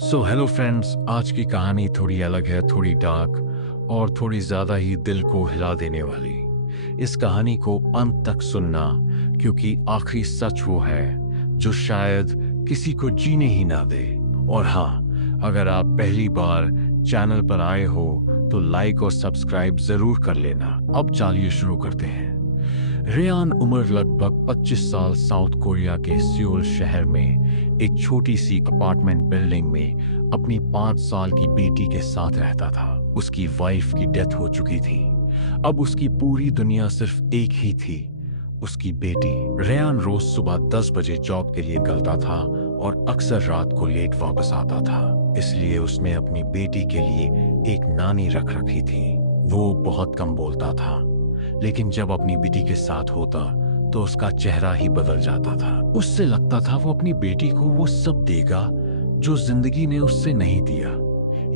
So hello friends, आज की कहानी थोड़ी अलग है, थोड़ी डार्क और थोड़ी ज़्यादा ही दिल को हिला देने वाली। इस कहानी को अंत तक सुनना, क्योंकि आखिरी सच वो है जो शायद किसी को जीने ही ना दे। और हाँ, अगर आप पहली बार चैनल पर आए हो तो लाइक और सब्सक्राइब ज़रूर कर लेना। अब चलिए शुरू करते हैं। रेयान उम्र लगभग 25 साल, साउथ कोरिया के सियोल शहर में एक छोटी सी अपार्टमेंट बिल्डिंग में अपनी 5 साल की बेटी के साथ रहता था। उसकी वाइफ की डेथ हो चुकी थी। अब उसकी पूरी दुनिया सिर्फ एक ही थी, उसकी बेटी। रेयान रोज सुबह 10 बजे जॉब के लिए निकलता था और अक्सर रात को लेट वापस आता था। इसलिए उसने अपनी बेटी के लिए एक नानी रख रखी थी। वो बहुत कम बोलता था, लेकिन जब अपनी बेटी के साथ होता तो उसका चेहरा ही बदल जाता था। उससे लगता था वो अपनी बेटी को वो सब देगा जो जिंदगी ने उससे नहीं दिया।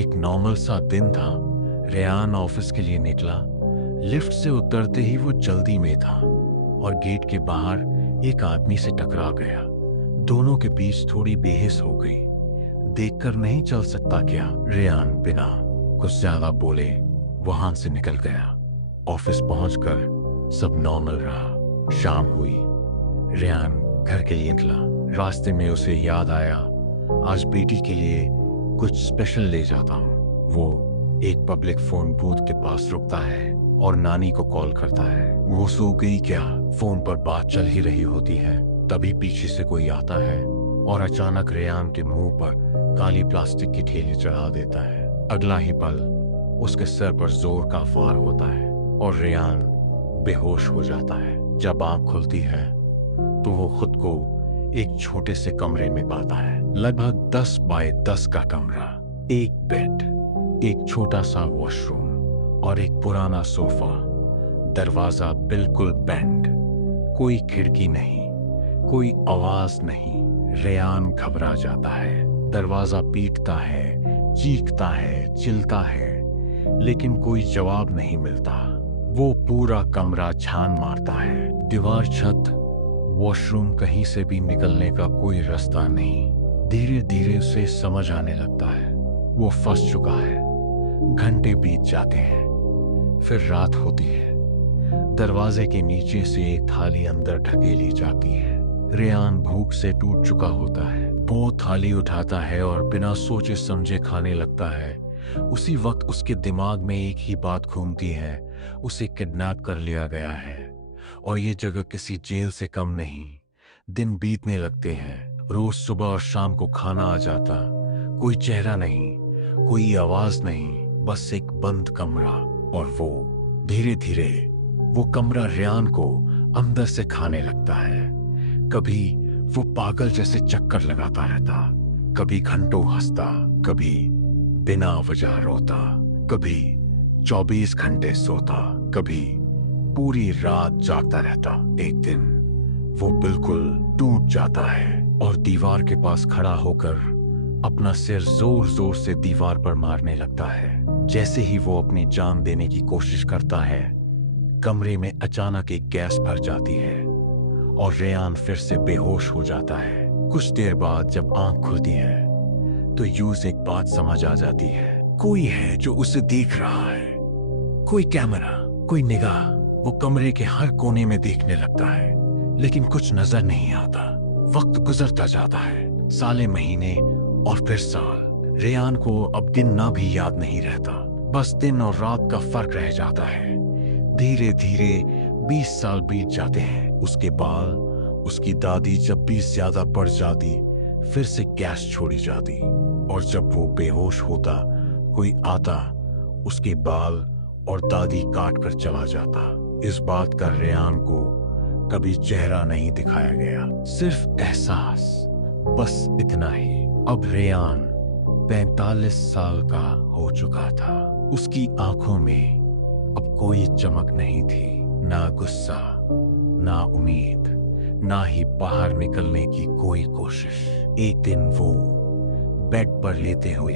एक नॉर्मल सा दिन था। रेयान ऑफिस के लिए निकला। लिफ्ट से उतरते ही वो जल्दी में था और गेट के बाहर एक आदमी से टकरा गया। दोनों के बीच थोड़ी बहस हो गई। देखकर नहीं चल सकता क्या? रेयान बिना कुछ ज्यादा बोले वहां से निकल गया। ऑफिस पहुंचकर सब नॉर्मल रहा। शाम हुई। रेयान घर के लिए निकला। रास्ते में उसे याद आया, आज बेटी के लिए कुछ स्पेशल ले जाता हूँ। वो एक पब्लिक फोन बूथ के पास रुकता है और नानी को कॉल करता है। वो सो गई क्या? फोन पर बात चल ही रही होती है, तभी पीछे से कोई आता है और अचानक रेयान के मुंह पर काली प्लास्टिक की थैली चढ़ा देता है। अगला ही पल उसके सर पर जोर का वार होता है और रेयान बेहोश हो जाता है। जब आंख खुलती है तो वो खुद को एक छोटे से कमरे में पाता है। लगभग 10 बाय 10 का कमरा, एक बेड, एक छोटा सा वॉशरूम और एक पुराना सोफा। दरवाजा बिल्कुल बंद, कोई खिड़की नहीं, कोई आवाज नहीं। रेयान घबरा जाता है। दरवाजा पीटता है, चीखता है, चिल्लाता है, लेकिन कोई जवाब नहीं मिलता। वो पूरा कमरा छान मारता है। दीवार, छत, वॉशरूम, कहीं से भी निकलने का कोई रास्ता नहीं। धीरे धीरे उसे समझ आने लगता है वो फंस चुका है। घंटे बीत जाते हैं, फिर रात होती है। दरवाजे के नीचे से एक थाली अंदर ढकेली जाती है। रेयान भूख से टूट चुका होता है। वो थाली उठाता है और बिना सोचे समझे खाने लगता है। उसी वक्त उसके दिमाग में एक ही बात घूमती है, उसे किडनैप कर लिया गया है और ये जगह किसी जेल से कम नहीं। दिन बीतने लगते हैं। रोज सुबह और शाम को खाना आ जाता। कोई चेहरा नहीं, कोई आवाज नहीं, बस एक बंद कमरा। और वो धीरे धीरे वो कमरा रेयान को अंदर से खाने लगता है। कभी वो पागल जैसे चक्कर लगाता रहता, कभी घंटों हंसता, कभी बिना वजह रोता, कभी 24 घंटे सोता, कभी पूरी रात जागता रहता। एक दिन वो बिल्कुल टूट जाता है और दीवार के पास खड़ा होकर अपना सिर जोर जोर से दीवार पर मारने लगता है। जैसे ही वो अपनी जान देने की कोशिश करता है, कमरे में अचानक एक गैस भर जाती है और रेयान फिर से बेहोश हो जाता है। कुछ देर बाद जब आंख खुलती है तो यूज एक बात समझ आ जाती है, कोई है जो उसे देख रहा है। कोई कैमरा, कोई निगाह। वो कमरे के हर कोने में देखने लगता है, लेकिन कुछ नजर नहीं आता। वक्त गुजरता जाता है, साले, महीने और फिर साल। रेयान को अब दिन ना भी याद नहीं रहता, बस दिन और रात का फर्क रह जाता है। धीरे धीरे 20 साल बीत जाते हैं। उसके बाल, उसकी दादी जब भी ज्यादा बढ़ जाती फिर से गैस छोड़ी जाती, और जब वो बेहोश होता कोई आता, उसके बाल और दादी काट कर चला जाता। इस बात का रेयान को कभी चेहरा नहीं दिखाया गया, सिर्फ एहसास, बस इतना ही। अब रेयान 45 साल का हो चुका था। उसकी आंखों में अब कोई चमक नहीं थी, ना गुस्सा, ना उम्मीद, ना ही बाहर निकलने की कोई कोशिश। एक दिन वो बेड पर लेटे हुए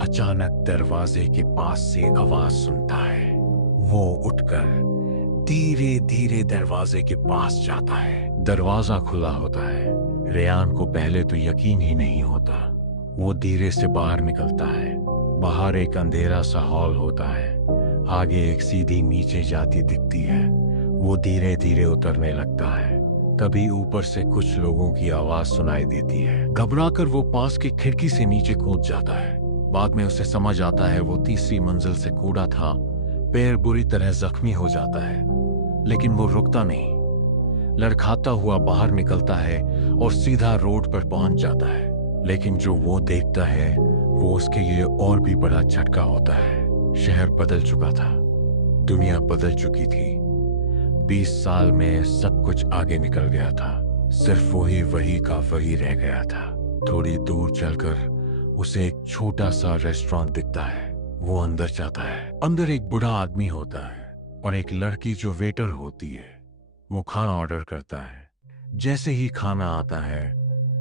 अचानक दरवाजे के पास से आवाज सुनता है। वो उठकर धीरे धीरे दरवाजे के पास जाता है। दरवाजा खुला होता है। रेयान को पहले तो यकीन ही नहीं होता। वो धीरे से बाहर निकलता है। बाहर एक अंधेरा सा हॉल होता है। आगे एक सीधी नीचे जाती दिखती है। वो धीरे धीरे उतरने लगता है। तभी ऊपर से कुछ लोगों की आवाज सुनाई देती है। घबराकर वो पास की खिड़की से नीचे कूद जाता है। बाद में उसे समझ आता है वो तीसरी मंजिल से कूदा था। पैर बुरी तरह जख्मी हो जाता है, लेकिन वो रुकता नहीं। लड़खड़ाता हुआ बाहर निकलता है और सीधा रोड पर पहुंच जाता है। लेकिन जो वो देखता है वो उसके लिए और भी बड़ा झटका होता है। शहर बदल चुका था, दुनिया बदल चुकी थी। 20 साल में सब कुछ आगे निकल गया था। सिर्फ वही का वही रह गया था। थोड़ी दूर चलकर उसे एक छोटा सा रेस्टोरेंट दिखता है। वो अंदर जाता है। अंदर एक बूढ़ा आदमी होता है और एक लड़की जो वेटर होती है। वो खाना ऑर्डर करता है। जैसे ही खाना आता है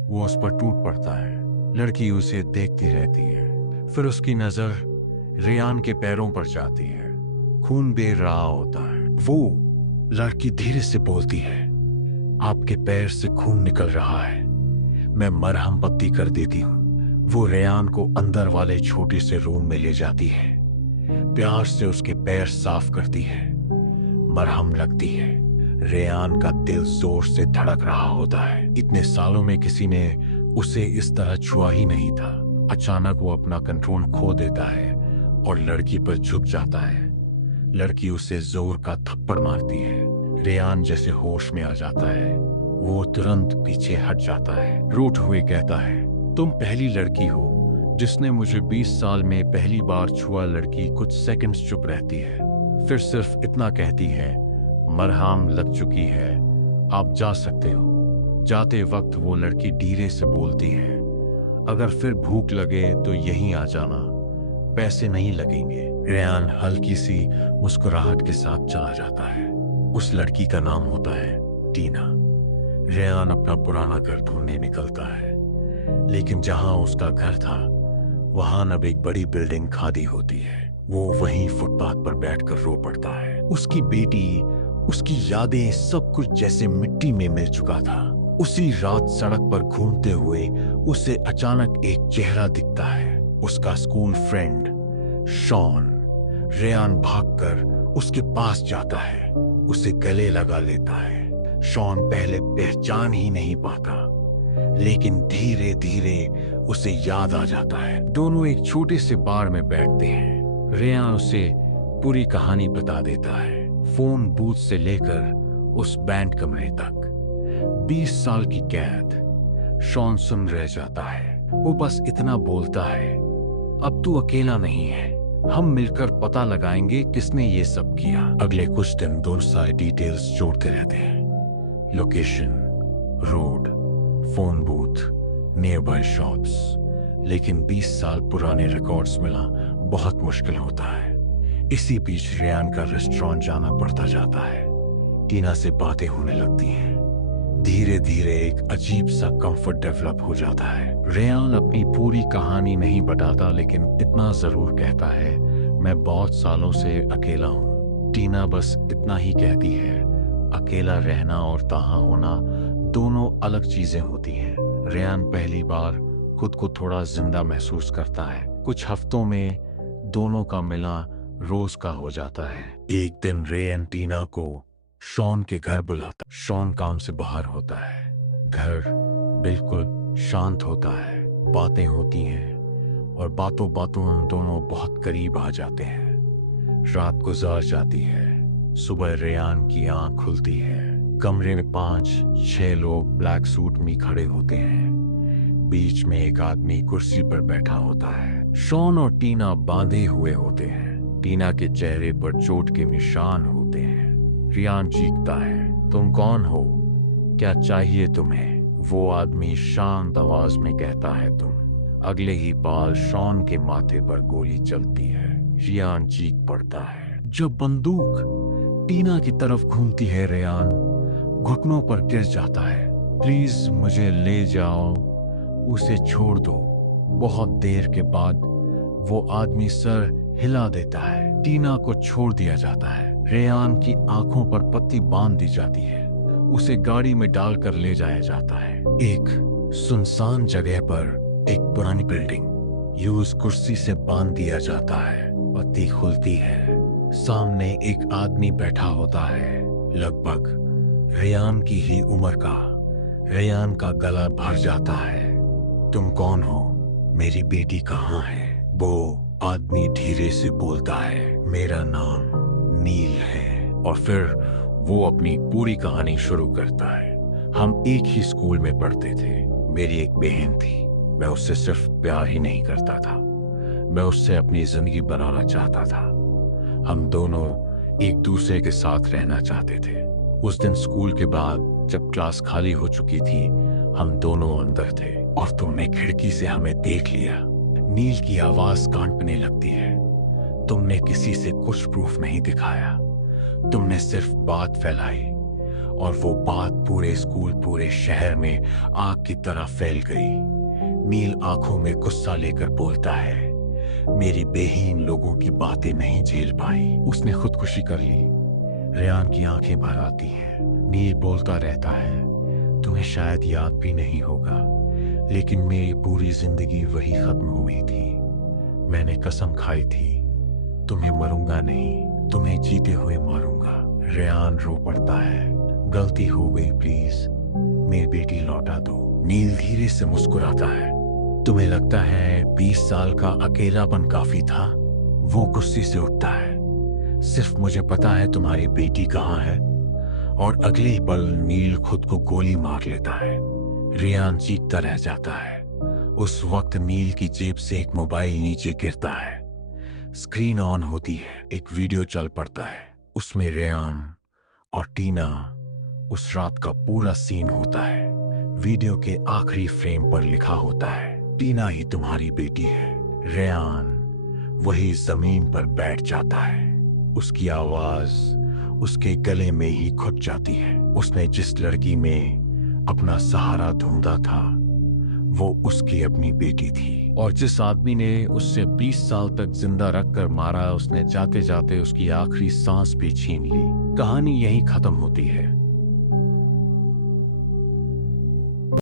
वो उस पर टूट पड़ता है। लड़की उसे देखती रहती है। फिर उसकी नजर रेयान के पैरों पर जाती है। खून बह रहा होता है। वो लड़की धीरे से बोलती है, आपके पैर से खून निकल रहा है, मैं मरहम पट्टी कर देती हूँ। वो रेयान को अंदर वाले छोटे से रूम में ले जाती है। प्यार से उसके पैर साफ करती है। मरहम लगती है। रेयान का दिल जोर से धड़क रहा होता है। इतने सालों में किसी ने उसे इस तरह छुआ ही नहीं था। अचानक वो अपना कंट्रोल खो देता है और लड़की पर झुक जाता है। लड़की उसे जोर का थप्पड़ मारती है। रेयान जैसे होश में आ जाता है। वो तुरंत पीछे हट जाता है। रोते हुए कहता है, तुम पहली लड़की हो जिसने मुझे 20 साल में पहली बार छुआ। लड़की कुछ सेकंड्स चुप रहती है, फिर सिर्फ इतना कहती है, मरहम लग चुकी है, आप जा सकते हो। जाते वक्त वो लड़की धीरे से बोलती है, अगर फिर भूख लगे तो यहीं आ जाना, पैसे नहीं लगेंगे। रेयान हल्की सी मुस्कुराहट के साथ चला जाता है। उस लड़की का नाम होता है टीना। रेयान अपना पुराना घर ढूंढने निकलता है, लेकिन जहां उसका घर था वहां अब एक बड़ी बिल्डिंग खाली होती है। वो वहीं फुटपाथ पर बैठकर रो पड़ता है। उसकी बेटी, उसकी यादें, सब कुछ जैसे मिट्टी में मिल चुका था। उसी रात सड़क पर घूमते हुए उसे अचानक एक चेहरा दिखता है। उसका स्कूल फ्रेंड शॉन। रेयान भागकर उसके पास जाता है, उसे गले लगा लेता है। शॉन पहले पहचान ही नहीं पाता, लेकिन धीरे धीरे उसे याद आ जाता है। दोनों एक छोटे से बार में बैठते हैं। रेयान उसे पूरी कहानी बता देता है, फोन बूथ से लेकर उस बैंड कमरे तक। 20 साल की कैद। शॉन सुन रह जाता है। वो बस इतना बोलता है, अब तू अकेला नहीं है, हम मिलकर पता लगाएंगे किसने ये सब किया। अगले कुछ दिन दोनों सारे डिटेल्स जोड़ते रहते हैं। Location, road, phone booth, near by shops. लेकिन 20 साल पुराने रिकॉर्ड्स मिला बहुत मुश्किल होता है। इसी बीच रेयान का रेस्टोरेंट जाना पड़ता जाता है। टीना से बातें होने लगती हैं। धीरे धीरे एक अजीब सा कंफर्ट डेवलप हो जाता है। रेयान अपनी पूरी कहानी नहीं बताता, लेकिन इतना जरूर कहता है, मैं बहुत सालों से अकेला हूँ। टीना बस इतना ही कहती है, अकेला रहना और तहाँ होना दोनों अलग चीजें होती हैं। रेयान पहली बार खुद को थोड़ा जिंदा महसूस करता है। कुछ हफ्तों में दोनों का मिलना रोज का हो जाता है। एक दिन रेयान टीना को शॉन के घर बुलाता। शॉन काम से बाहर होता है। घर बिल्कुल शांत होता है। बातें होती हैं और बातों बातों दोनों बहुत करीब आ जाते हैं। रात गुजार जाती है। सुबह रेयान की आंख खुलती है। कमरे में 5-6 लोग ब्लैक सूट में खड़े होते हैं। बीच में एक आदमी कुर्सी पर बैठा होता है। शॉन और टीना बांधे हुए होते हैं। टीना के चेहरे पर चोट के निशान होते हैं। रेयान चीखता है, तुम कौन हो? क्या चाहिए तुम्हें? वो आदमी शांत आवाज में कहता है, तुम। अगले ही पल शॉन के माथे पर गोली चलती है। रेयान चीख पड़ता है। जब बंदूक टीना की तरफ घूमती है, रेयान घुटनों पर गिर जाता है। प्लीज मुझे ले जाओ, उसे छोड़ दो। बहुत देर के बाद वो आदमी सर हिला देता है। टीना को छोड़ दिया जाता है। रेयान की आंखों पर पट्टी बांध दी जाती है। उसे गाड़ी में डालकर ले जाया जाता है। एक सुनसान जगह पर एक पुरानी बिल्डिंग। यूज कुर्सी से बांध दिया जाता है। पत्ती खुलती है। सामने एक आदमी बैठा होता है, लगभग रेयान की ही उम्र का। रेयान का गला भर जाता है। तुम कौन हो? मेरी बेटी कहाँ है? वो आदमी धीरे से बोलता है, मेरा नाम नील है। और फिर वो अपनी पूरी कहानी शुरू करता है। हम एक ही स्कूल में पढ़ते थे। मेरी एक बहन थी। मैं उससे सिर्फ प्यार ही नहीं करता था, मैं उससे अपनी जिंदगी बनाना चाहता था। हम दोनों एक दूसरे के साथ रहना चाहते थे। उस दिन स्कूल के बाद जब क्लास खाली हो चुकी थी, हम दोनों अंदर थे और तुमने खिड़की से हमें देख लिया। नील की आवाज कांपने लगती है। तुमने किसी से कुछ प्रूफ नहीं दिखाया, तुमने सिर्फ बात फैलाई और वो बात पूरे स्कूल, पूरे शहर में आग की तरह फैल गई। नील आंखों में गुस्सा लेकर बोलता है, मेरी बेहीन लोगों की बातें नहीं झेल पाई, उसने खुदकुशी कर ली। रेयान की आंखें भर आती हैं। नील बोलता रहता है, तुम्हें शायद याद भी नहीं होगा, लेकिन मेरी पूरी जिंदगी वही खत्म हुई थी। मैंने कसम खाई थी, तुम्हें मरूंगा नहीं, तुम्हें जीते हुए मारूंगा। रेयान रो पड़ता है, गलती हो गई, प्लीज मेरी बेटी लौटा दो। नील धीरे से मुस्कुराता है, तुम्हें लगता है 20 साल का अकेलापन काफी था? वो गुस्से से उठता है, सिर्फ मुझे पता है तुम्हारी बेटी कहाँ है। और अगले ही पल नील खुद को गोली मार लेता है। रेयान चीखता रह जाता है। उस वक्त नील की जेब से एक मोबाइल नीचे गिरता है। स्क्रीन ऑन होती है, एक वीडियो चल पड़ता है। उसमें रेयान और टीना उस रात का पूरा सीन होता है। वीडियो के आखिरी फ्रेम पर लिखा होता है, टीना ही तुम्हारी बेटी है। रेयान वही जमीन पर बैठ जाता है। उसकी आवाज उसके गले में ही घुट जाती है। उसने जिस लड़की में अपना सहारा ढूंढा था, वो उसकी अपनी बेटी थी। और जिस आदमी ने उससे 20 साल तक जिंदा रखकर मारा, उसने जाते जाते उसकी आखिरी सांस भी छीन ली। कहानी यहीं खत्म होती है।